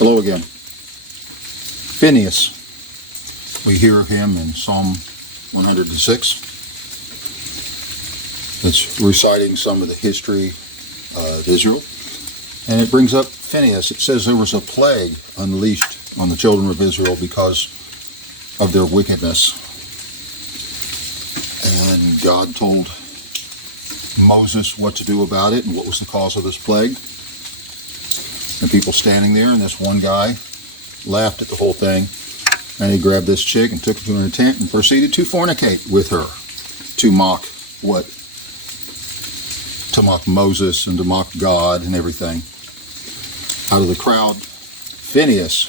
Hello again. Phineas. We hear of him in Psalm 106. It's reciting some of the history of Israel. And it brings up Phineas. It says there was a plague unleashed on the children of Israel because of their wickedness. And God told Moses what to do about it and what was the cause of this plague. And people standing there, and this one guy laughed at the whole thing, and he grabbed this chick and took her to her tent and proceeded to fornicate with her, to mock what? To mock Moses and to mock God and everything. Out of the crowd, Phineas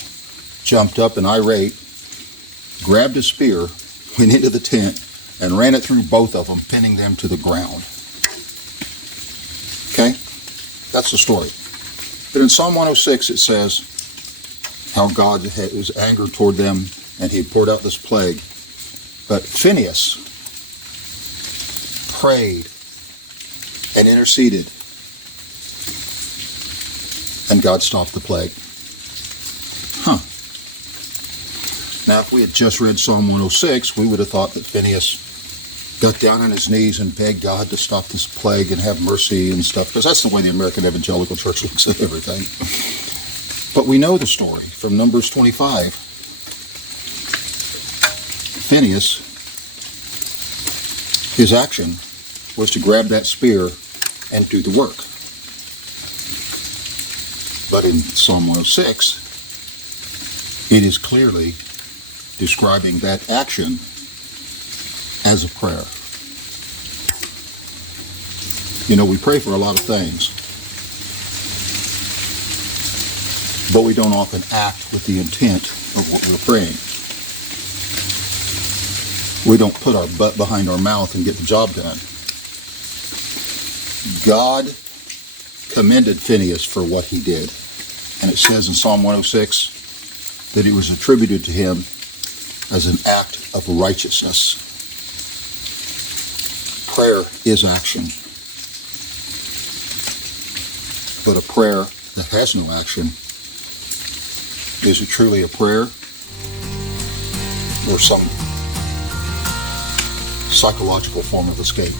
jumped up and irate, grabbed a spear, went into the tent, and ran it through both of them, pinning them to the ground. Okay? That's the story. But in Psalm 106 it says how God was angered toward them and he poured out this plague. But Phineas prayed and interceded, and God stopped the plague. Now, if we had just read Psalm 106, we would have thought that Phineas got down on his knees and begged God to stop this plague and have mercy and stuff, because that's the way the American Evangelical Church looks at everything. But we know the story from Numbers 25. Phineas, his action was to grab that spear and do the work. But in Psalm 106, it is clearly describing that action as a prayer. You know, we pray for a lot of things, but we don't often act with the intent of what we're praying. We don't put our butt behind our mouth and get the job done. God commended Phineas for what he did. And it says in Psalm 106 that it was attributed to him as an act of righteousness. Prayer is action. But a prayer that has no action, is it truly a prayer or some psychological form of escape?